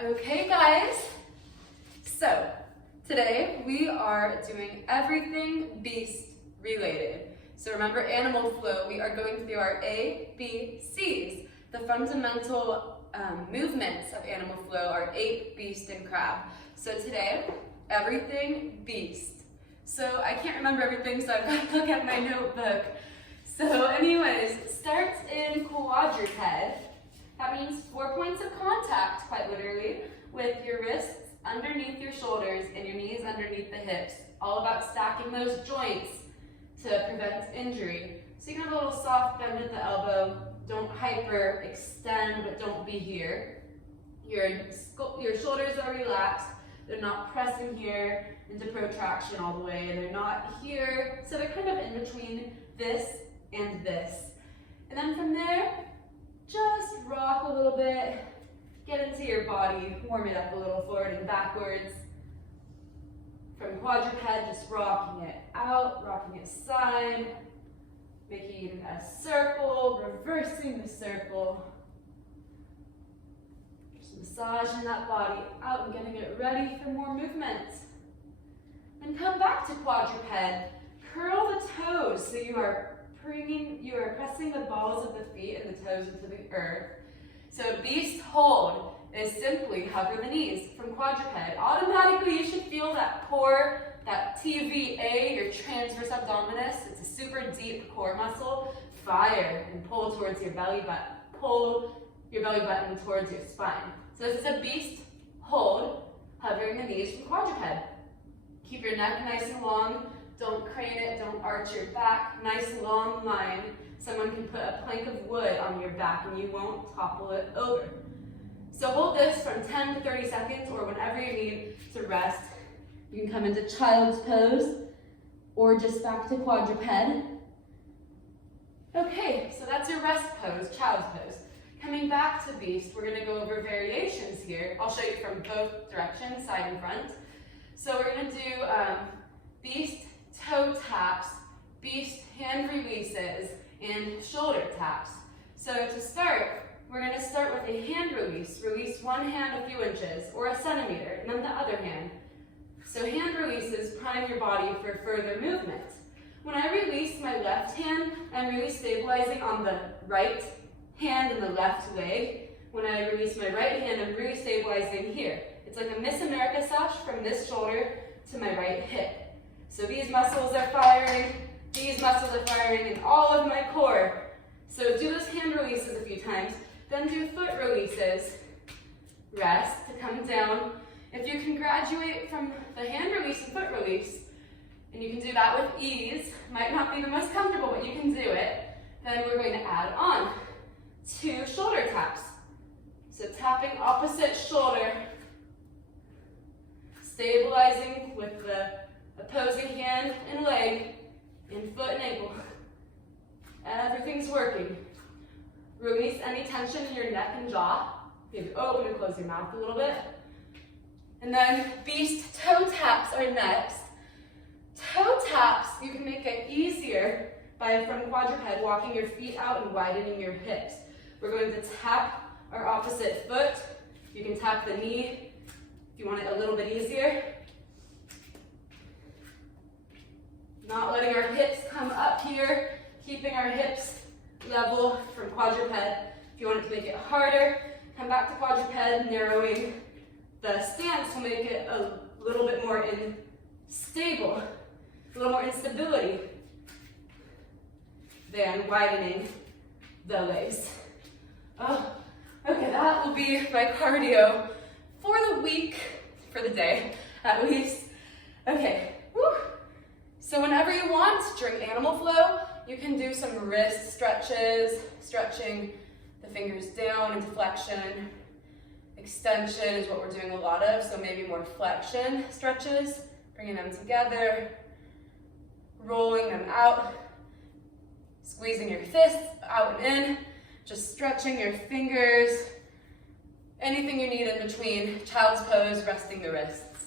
Okay guys, so today we are doing everything beast related. So remember animal flow, we are going through our A, B, C's. The fundamental movements of animal flow are ape, beast, and crab. So today, everything beast. So I can't remember everything, so I've got to look at my notebook. So anyways, starts in quadruped. That means 4 points of contact, quite literally, with your wrists underneath your shoulders and your knees underneath the hips. All about stacking those joints to prevent injury. So you can have a little soft bend at the elbow. Don't hyper extend, but don't be here. Your shoulders are relaxed. They're not pressing here into protraction all the way. They're not here. So they're kind of in between this and this. And then from there, just rock a little bit, get into your body, warm it up a little forward and backwards. From quadruped, just rocking it out, rocking it side, making a circle, reversing the circle. Just massaging that body out and getting it ready for more movement. Then come back to quadruped, curl the toes so you are pressing the balls of the feet and the toes into the earth. So beast hold is simply hover the knees from quadruped. Automatically you should feel that core, that TVA, your transverse abdominis. It's a super deep core muscle. Fire and pull towards your belly button. Pull your belly button towards your spine. So this is a beast hold, hovering the knees from quadruped. Keep your neck nice and long. Don't crane it, don't arch your back. Nice long line. Someone can put a plank of wood on your back and you won't topple it over. So hold this from 10 to 30 seconds or whenever you need to rest. You can come into child's pose or just back to quadruped. Okay, so that's your rest pose, child's pose. Coming back to beast, we're going to go over variations here. I'll show you from both directions, side and front. So we're going to do beast toe taps, beast hand releases, and shoulder taps. So to start, we're going to start with a hand release. Release one hand a few inches or a centimeter, and then the other hand. So hand releases prime your body for further movement. When I release my left hand, I'm really stabilizing on the right hand and the left leg. When I release my right hand, I'm really stabilizing here. It's like a Miss America sash from this shoulder to my right hip. So these muscles are firing, these muscles are firing in all of my core. So do those hand releases a few times, then do foot releases. Rest to come down. If you can graduate from the hand release and foot release, and you can do that with ease, might not be the most comfortable, but you can do it, then we're going to add on 2 shoulder taps. So tapping opposite shoulder, stabilizing with the opposing hand and leg, and foot and ankle. Everything's working. Release any tension in your neck and jaw. Maybe open and close your mouth a little bit. And then beast toe taps are next. Toe taps, you can make it easier by, from quadruped, walking your feet out and widening your hips. We're going to tap our opposite foot. You can tap the knee if you want it a little bit easier. Not letting our hips come up here, keeping our hips level from quadruped. If you want it to make it harder, come back to quadruped, narrowing the stance will make it a little bit more stable, a little more instability than widening the legs. Oh, okay, that will be my cardio for the week, for the day at least. Okay, woo. So whenever you want, during animal flow, you can do some wrist stretches, stretching the fingers down into flexion. Extension is what we're doing a lot of, so maybe more flexion stretches, bringing them together, rolling them out, squeezing your fists out and in, just stretching your fingers, anything you need in between, child's pose, resting the wrists.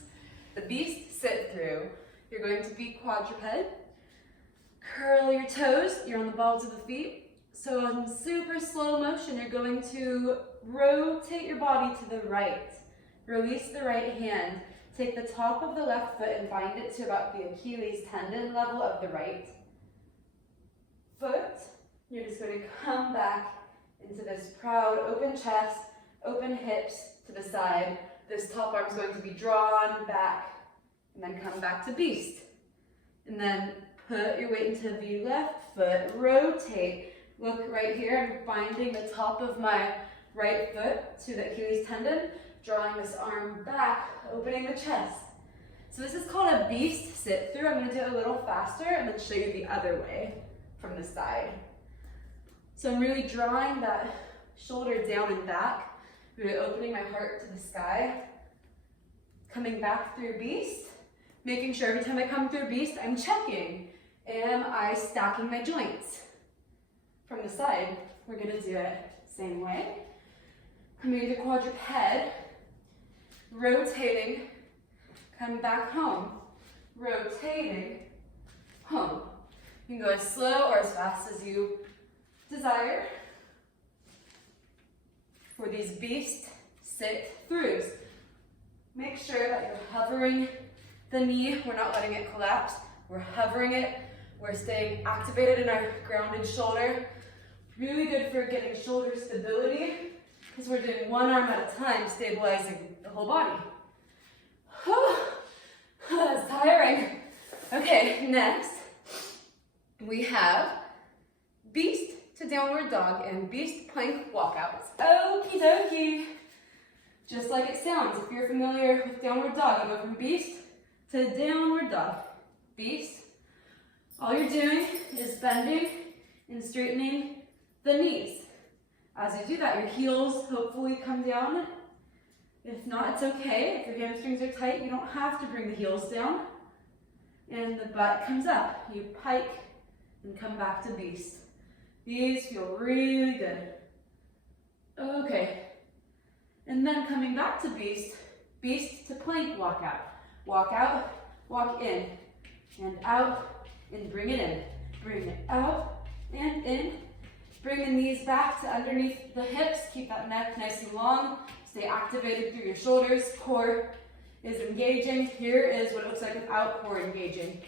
The beast sit through. You're going to be quadruped. Curl your toes. You're on the balls of the feet. So in super slow motion, you're going to rotate your body to the right. Release the right hand. Take the top of the left foot and bind it to about the Achilles tendon level of the right foot. You're just going to come back into this proud open chest, open hips to the side. This top arm is going to be drawn back and then come back to beast. And then put your weight into the left foot, rotate. Look right here, I'm binding the top of my right foot to the Achilles tendon, drawing this arm back, opening the chest. So this is called a beast sit through. I'm going to do it a little faster and then show you the other way from the side. So I'm really drawing that shoulder down and back, really opening my heart to the sky, coming back through beast, making sure every time I come through beast, I'm checking, am I stacking my joints? From the side, we're going to do it same way. I'm going to do quadruped head, rotating, come back home, rotating, home. You can go as slow or as fast as you desire for these beast sit throughs. Make sure that you're hovering the knee. We're not letting it collapse. We're hovering it. We're staying activated in our grounded shoulder. Really good for getting shoulder stability because we're doing one arm at a time, stabilizing the whole body. That's tiring. Okay, next we have beast to downward dog and beast plank walkouts. Okie dokie. Just like it sounds, if you're familiar with downward dog, you go from beast to downward dog. Beast. All you're doing is bending and straightening the knees. As you do that, your heels hopefully come down. If not, it's okay. If your hamstrings are tight, you don't have to bring the heels down. And the butt comes up. You pike and come back to beast. These feel really good. Okay. And then coming back to beast, beast to plank walkout. Walk out, walk in, and out, and bring it in. Bring it out and in. Bring the knees back to underneath the hips. Keep that neck nice and long. Stay activated through your shoulders. Core is engaging. Here is what it looks like without core engaging.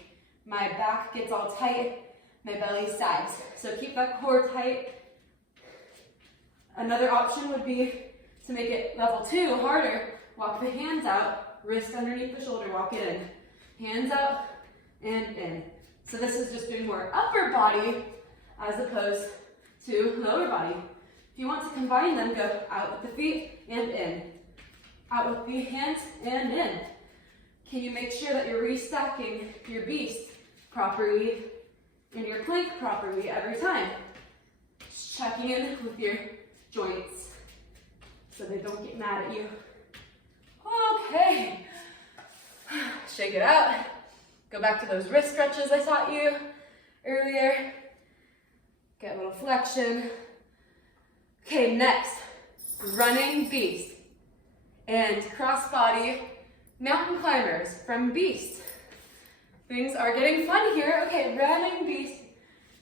My back gets all tight. My belly sags. So keep that core tight. Another option would be to make it level 2, harder. Walk the hands out, wrist underneath the shoulder, walk it in. Hands out and in. So this is just doing more upper body as opposed to lower body. If you want to combine them, go out with the feet and in. Out with the hands and in. Can you make sure that you're restacking your beast properly and your plank properly every time? Just checking in with your joints so they don't get mad at you. Okay. Shake it out. Go back to those wrist stretches I taught you earlier. Get a little flexion. Okay, next, running beast and cross body mountain climbers from beast. Things are getting fun here. Okay, running beast,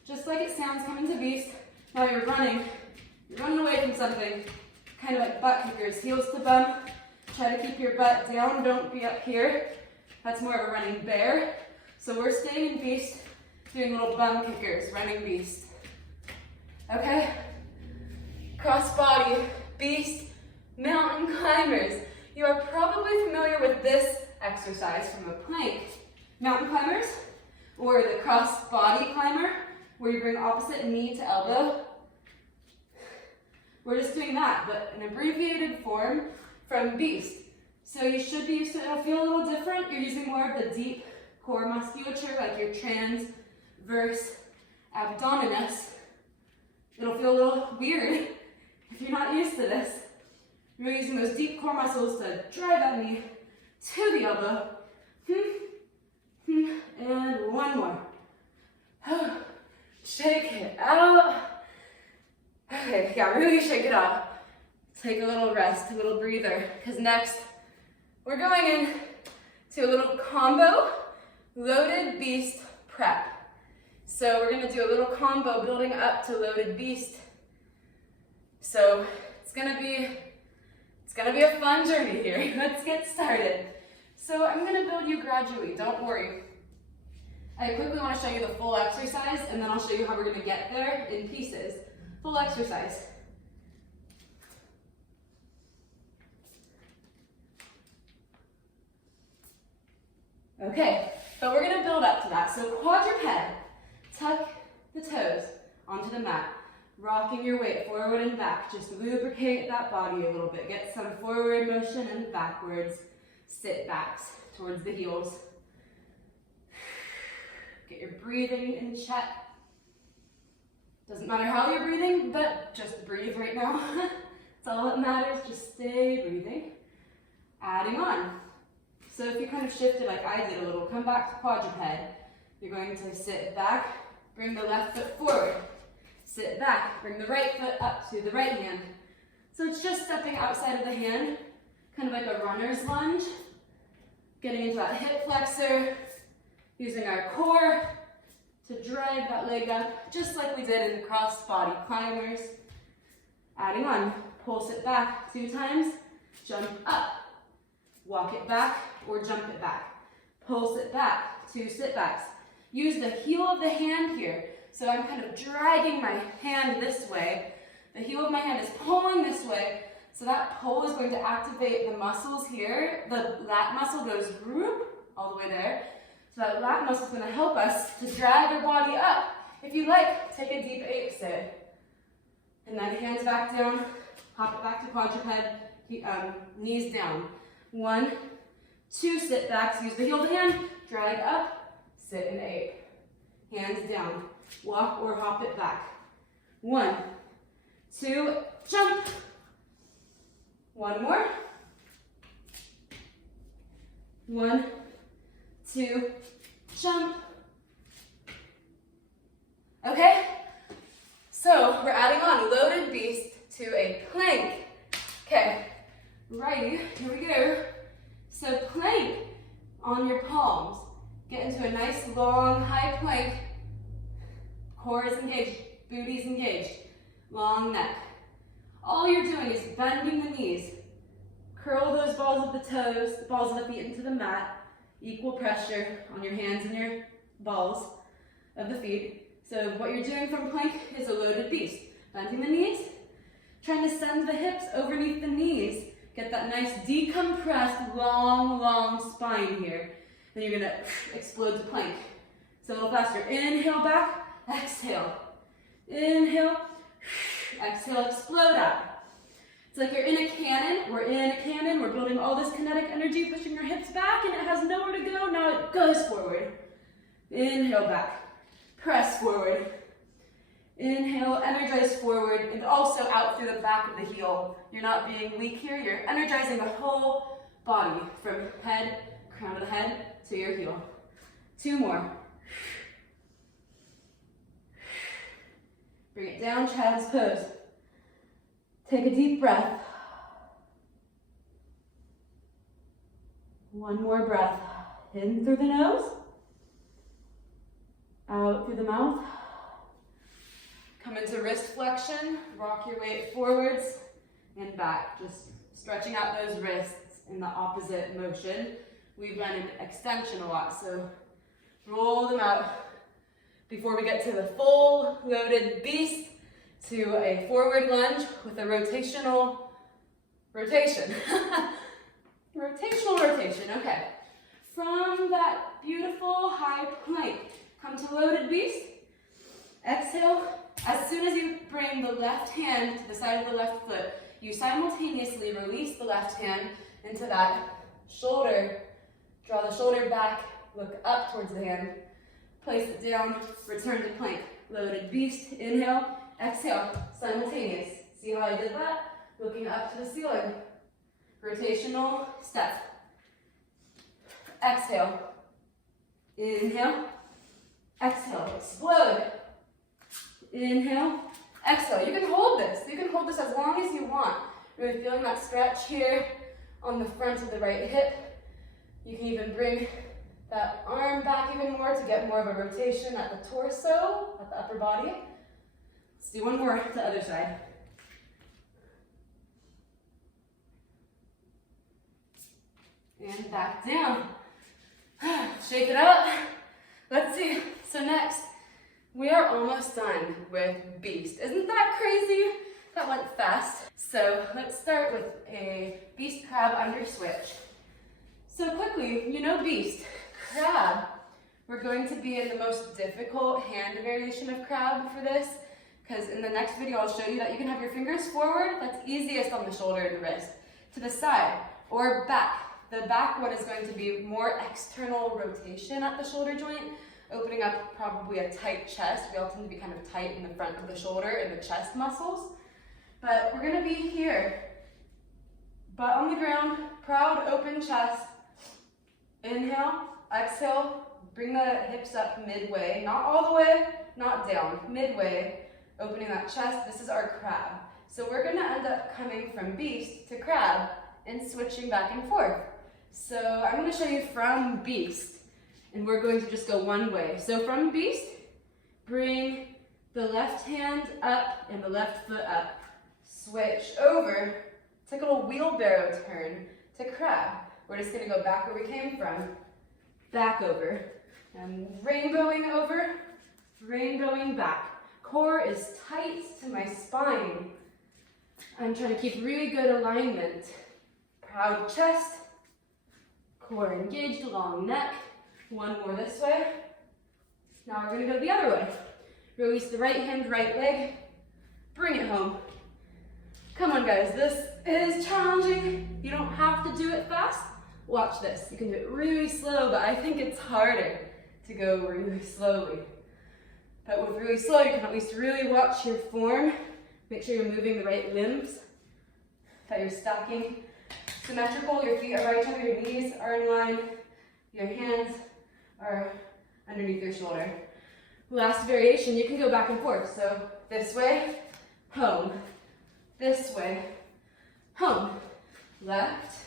just like it sounds, coming to beast. Now you're running away from something, kind of like butt kickers, heels to bum. Try to keep your butt down, don't be up here. That's more of a running bear. So we're staying in beast, doing little bum kickers, running beast. Okay? Cross body, beast, mountain climbers. You are probably familiar with this exercise from the plank. Mountain climbers, or the cross body climber, where you bring opposite knee to elbow. We're just doing that, but in abbreviated form from beast. So you should be used to it. It'll feel a little different. You're using more of the deep core musculature, like your transverse abdominis. It'll feel a little weird if you're not used to this. You're using those deep core muscles to drive that knee to the elbow. And one more. Shake it out. Okay, yeah, really shake it out. Take a little rest, a little breather, because next we're going in to a little combo loaded beast prep. So we're going to do a little combo building up to loaded beast. So it's going to be It's gonna be a fun journey here. Let's get started. So I'm gonna build you gradually, don't worry. I quickly wanna show you the full exercise and then I'll show you how we're gonna get there in pieces. Full exercise. Okay, but we're gonna build up to that. So quadruped, tuck the toes onto the mat, rocking your weight forward and back. Just lubricate that body a little bit. Get some forward motion and backwards. Sit backs towards the heels. Get your breathing in check. Doesn't matter how you're breathing, but just breathe right now. That's all that matters, just stay breathing. Adding on. So if you kind of shifted like I did a little, come back to quadruped. You're going to sit back, bring the left foot forward. Sit back, bring the right foot up to the right hand. So it's just stepping outside of the hand, kind of like a runner's lunge. Getting into that hip flexor, using our core to drive that leg up, just like we did in the cross body climbers. Adding on, pulse it back 2 times, jump up. Walk it back or jump it back. Pulse it back, 2 sit backs. Use the heel of the hand here. So I'm kind of dragging my hand this way. The heel of my hand is pulling this way. So that pull is going to activate the muscles here. The lat muscle goes whoop, all the way there. So that lat muscle is going to help us to drag our body up. If you like, take a deep ape sit. And then hands back down, hop it back to quadruped, knees down. 1, 2 sit backs, use the heel of the hand, drag up, sit in ape. Hands down, walk or hop it back. 1, 2, jump. 1 more. 1, 2, jump. Okay, so we're adding on loaded beast to a plank. Okay. Righty, here we go. So plank on your palms. Get into a nice long high plank. Core is engaged, booty's engaged. Long neck. All you're doing is bending the knees. Curl those balls of the toes, the balls of the feet into the mat. Equal pressure on your hands and your balls of the feet. So what you're doing from plank is a loaded beast. Bending the knees, trying to send the hips underneath the knees. Get that nice decompressed, long spine here. Then you're gonna explode to plank. So a little faster. Inhale back, exhale. Inhale, exhale, explode up. It's like you're in a cannon. We're in a cannon. We're building all this kinetic energy, pushing your hips back, and it has nowhere to go. Now it goes forward. Inhale back, press forward. Inhale, energize forward, and also out through the back of the heel. You're not being weak here, you're energizing the whole body from head, crown of the head, to your heel. 2 more. Bring it down, child's pose. Take a deep breath. 1 more breath. In through the nose, out through the mouth. Come into wrist flexion, rock your weight forwards and back, just stretching out those wrists in the opposite motion. We've done an extension a lot, so roll them out before we get to the full loaded beast to a forward lunge with a rotational rotation. Rotation, okay. From that beautiful high plank, come to loaded beast. Exhale. As soon as you bring the left hand to the side of the left foot, you simultaneously release the left hand into that shoulder. Draw the shoulder back, look up towards the hand, place it down, return to plank. Loaded beast, inhale, exhale, simultaneous. See how I did that? Looking up to the ceiling. Rotational step. Exhale. Inhale. Exhale. Explode. Inhale. Exhale. You can hold this. You can hold this as long as you want. Really feeling that stretch here on the front of the right hip. You can even bring that arm back even more to get more of a rotation at the torso, at the upper body. Let's do one more to the other side. and back down. Shake it up. Let's see. So next, we are almost done with beast. Isn't that crazy? That went fast. So let's start with a beast crab under switch. So quickly, you know beast, crab. We're going to be in the most difficult hand variation of crab for this, because in the next video I'll show you that you can have your fingers forward, that's easiest on the shoulder and the wrist, to the side, or back. The back one is going to be more external rotation at the shoulder joint, opening up probably a tight chest. We all tend to be kind of tight in the front of the shoulder and the chest muscles. But we're gonna be here, butt on the ground, proud open chest. Inhale, exhale, bring the hips up midway, not all the way, not down, midway, opening that chest. This is our crab. So we're gonna end up coming from beast to crab and switching back and forth. So I'm gonna show you from beast, and we're going to just go one way. So from beast, bring the left hand up and the left foot up. Switch over, take a little wheelbarrow turn to crab. We're just gonna go back where we came from, back over, and rainbowing over, rainbowing back. Core is tight to my spine. I'm trying to keep really good alignment. Proud chest, core engaged, long neck. One more this way. Now we're gonna go the other way. Release the right hand, right leg, bring it home. Come on guys, this is challenging. You don't have to do it fast. Watch this, you can do it really slow, but I think it's harder to go really slowly. But with really slow, you can at least really watch your form. Make sure you're moving the right limbs, that you're stacking symmetrical. Your feet are by each other, your knees are in line, your hands are underneath your shoulder. Last variation, you can go back and forth. So this way, home. This way, home. Left.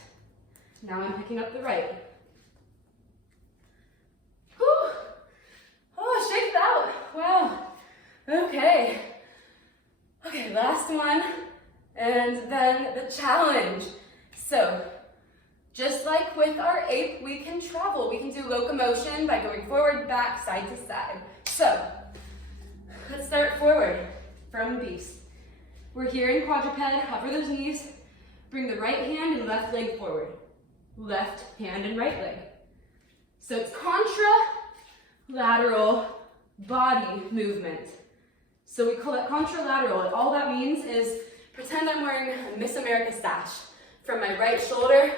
Now I'm picking up the right. Whew. Oh, shake it out. Wow. Okay. Okay, last one. And then the challenge. So, just like with our ape, we can travel. We can do locomotion by going forward, back, side to side. So, let's start forward from beast. We're here in quadruped, hover those knees, bring the right hand and left leg forward. Left hand and right leg. So it's contralateral body movement. So we call it contralateral. All that means is, pretend I'm wearing a Miss America sash from my right shoulder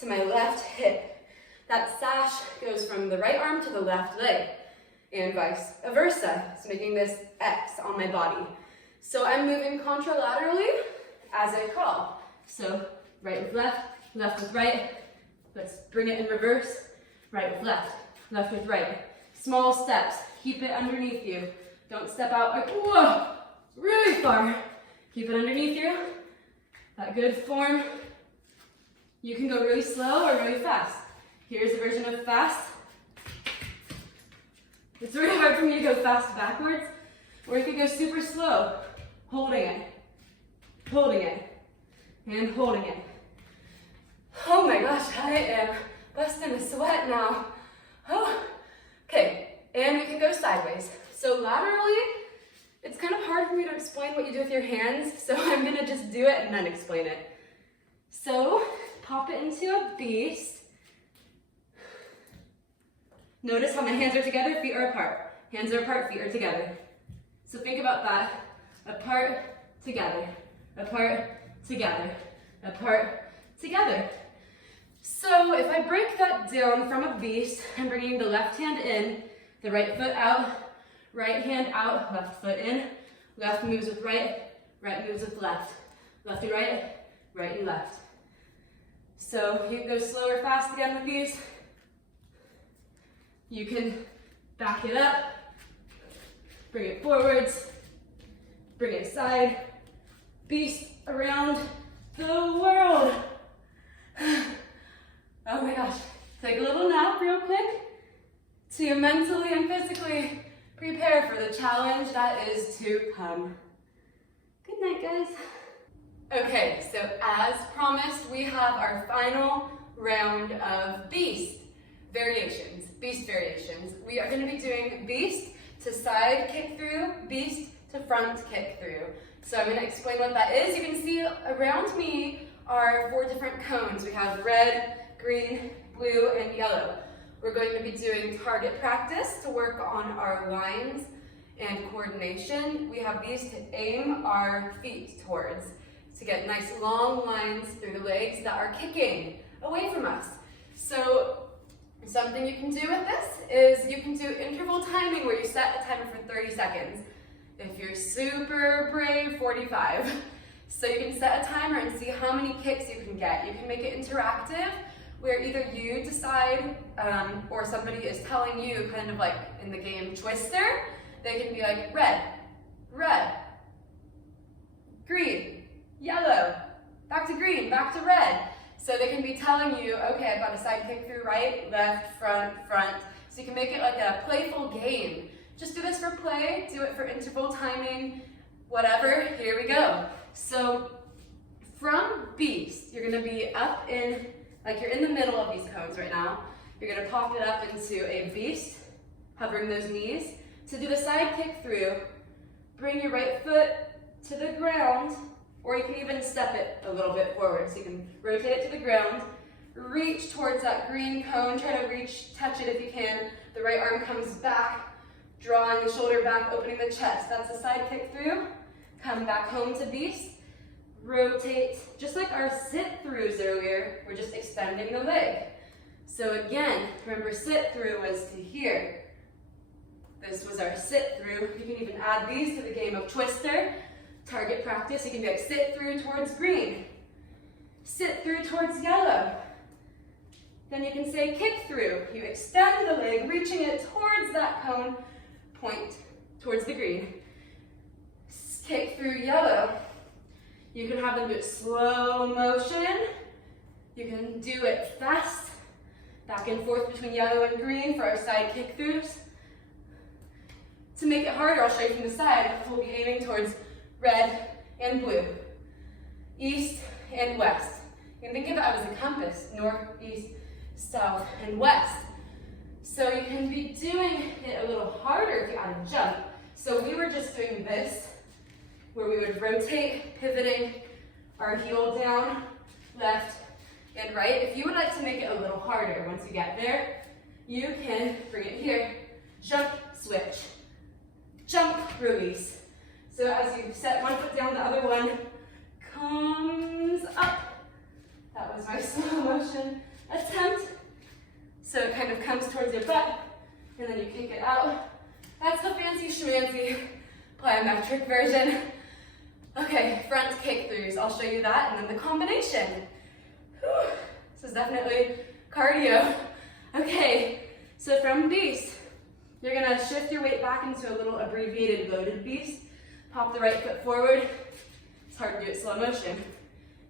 to my left hip. That sash goes from the right arm to the left leg, and vice versa. It's making this X on my body. So I'm moving contralaterally as I crawl. So right with left, left with right. Let's bring it in reverse. Right with left, left with right. Small steps, keep it underneath you. Don't step out like, whoa, really far. Keep it underneath you. That good form. You can go really slow or really fast. Here's a version of fast. It's really hard for me to go fast backwards, or you could go super slow. Holding it, and holding it. Oh my gosh, I am busting a sweat now. Oh. Okay, and we can go sideways. So laterally, it's kind of hard for me to explain what you do with your hands, so I'm gonna just do it and then explain it. So, pop it into a beast. Notice how my hands are together, feet are apart. Hands are apart, feet are together. So think about that. Apart, together, apart, together, apart, together. So if I break that down from a beast, I'm bringing the left hand in, the right foot out, right hand out, left foot in, left moves with right, right moves with left, left and right, right and left. So you can go slow or fast again with these. You can back it up, bring it forwards, bring it aside, beast around the world. Oh my gosh, take a little nap real quick to mentally and physically prepare for the challenge that is to come. Good night, guys. Okay, so as promised, we have our final round of beast variations, beast variations. We are going to be doing beast to side kick through, beast to front kick through. So I'm going to explain what that is. You can see around me are 4 different cones. We have red, green, blue, and yellow. We're going to be doing target practice to work on our lines and coordination. We have these to aim our feet towards, to get nice long lines through the legs that are kicking away from us. So something you can do with this is you can do interval timing where you set a timer for 30 seconds. If you're super brave, 45. So you can set a timer and see how many kicks you can get. You can make it interactive where either you decide or somebody is telling you, kind of like in the game Twister, they can be like red, red, green, yellow, back to green, back to red. So they can be telling you, okay, I've got a side kick through right, left, front, front. So you can make it like a playful game. Just do this for play, do it for interval timing, whatever, here we go. So from beast, you're gonna be up in, like you're in the middle of these cones right now. You're gonna pop it up into a beast, hovering those knees. To do the side kick through, bring your right foot to the ground, or you can even step it a little bit forward. So you can rotate it to the ground, reach towards that green cone, try to reach, touch it if you can. The right arm comes back, drawing the shoulder back, opening the chest. That's a side kick through. Come back home to beast. Rotate, just like our sit-throughs earlier, we're just extending the leg. So again, remember sit-through was to here. This was our sit-through. You can even add these to the game of Twister. Target practice, you can be like sit-through towards green. Sit-through towards yellow. Then you can say kick-through. You extend the leg, reaching it towards that cone, point towards the green. Kick through yellow. You can have them do it slow motion. You can do it fast. Back and forth between yellow and green for our side kick throughs. To make it harder, I'll show you from the side. We'll be aiming towards red and blue, east and west. You can think of that as a compass, north, east, south, and west. So you can be doing it a little harder if you add a jump. So we were just doing this, where we would rotate, pivoting our heel down, left and right. If you would like to make it a little harder once you get there, you can bring it here. Jump, switch. Jump, release. So as you set one foot down, the other one comes up. That was my slow motion attempt. So it kind of comes towards your butt, and then you kick it out. That's the fancy schmancy plyometric version. Okay, front kick throughs. I'll show you that, and then the combination. Whew. This is definitely cardio. Okay, so from beast, you're gonna shift your weight back into a little abbreviated loaded beast. Pop the right foot forward. It's hard to do it slow motion.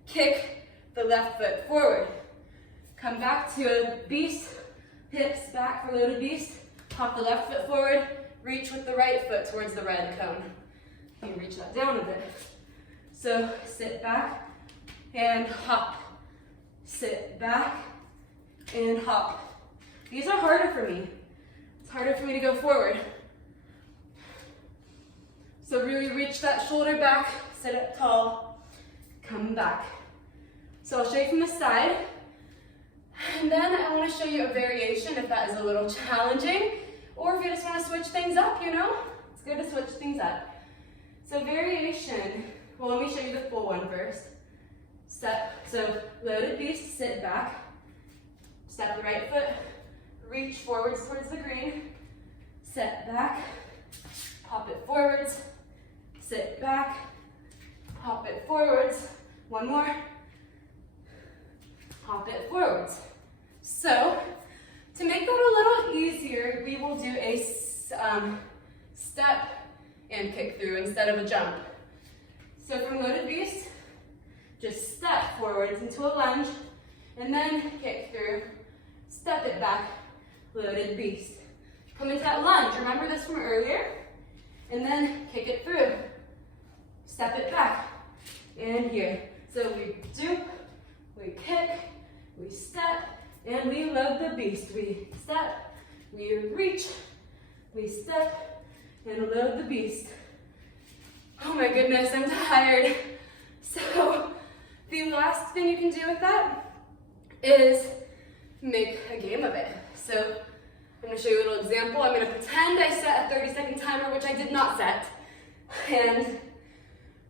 Kick the left foot forward. Come back to a beast. Hips back for loaded beast. Pop the left foot forward. Reach with the right foot towards the red cone. You can reach that down a bit. So sit back and hop. Sit back and hop. These are harder for me. It's harder for me to go forward. So really reach that shoulder back, sit up tall, come back. So I'll show you from the side. And then I want to show you a variation if that is a little challenging, or if you just want to switch things up, you know? It's good to switch things up. So variation, well, let me show you the full one first. Step, so loaded beast, sit back, step the right foot, reach forwards towards the green, set back, pop it forwards, sit back, pop it forwards, one more, pop it forwards. So, to make that a little easier, we will do a step and kick through instead of a jump. So from loaded beast, just step forwards into a lunge, and then kick through, step it back, loaded beast. Come into that lunge, remember this from earlier, and then kick it through, step it back, and here. So we do, we kick, we step, and we load the beast. We step, we reach, we step, and load the beast. Oh my goodness, I'm tired. So the last thing you can do with that is make a game of it. So I'm going to show you a little example. I'm going to pretend I set a 30-second timer, which I did not set. And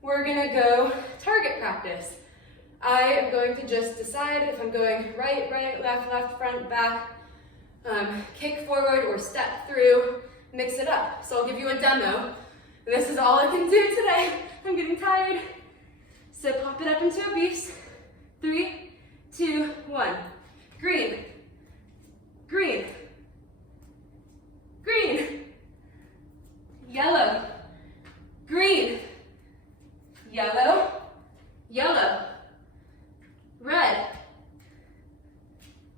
we're going to go target practice. I am going to just decide if I'm going right, left, front, back, kick forward or step through, mix it up. So I'll give you a demo. And this is all I can do today. I'm getting tired. So pop it up into a beast. 3, 2, 1. Green, green, green, yellow, green, yellow, yellow, red,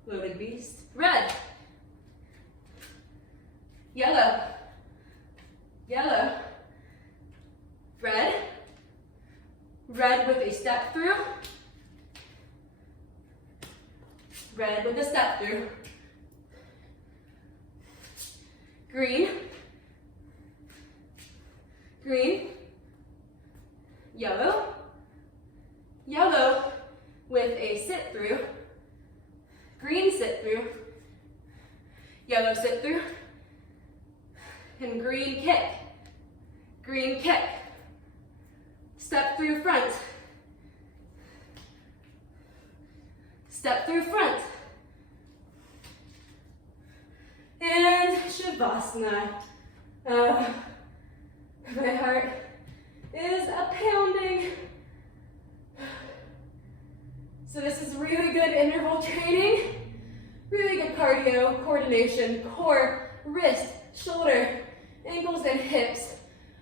loaded beast, red, yellow, yellow, red, red with a step through, red with a step through, green, green, yellow, yellow with a sit through, green sit through, yellow sit through, and green kick, step through front, step through front, and Shavasana. My heart is a-pounding. So this is really good interval training, really good cardio, coordination, core, wrist, shoulder, ankles, and hips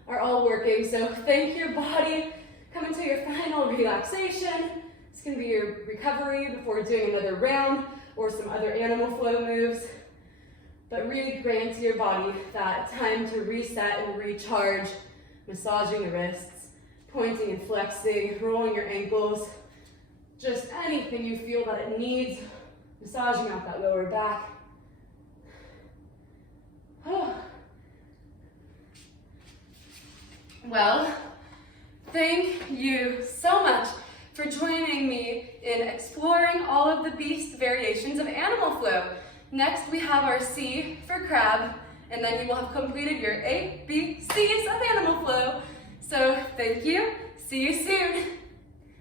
are all working. So thank your body. Come into your final relaxation. It's going to be your recovery before doing another round or some other animal flow moves. But really grant to your body that time to reset and recharge, massaging the wrists, pointing and flexing, rolling your ankles, just anything you feel that it needs, massaging out that lower back. Well, thank you so much for joining me in exploring all of the beast variations of animal flow. Next, we have our C for crab, and then you will have completed your A, B, C's of animal flow. So thank you. See you soon.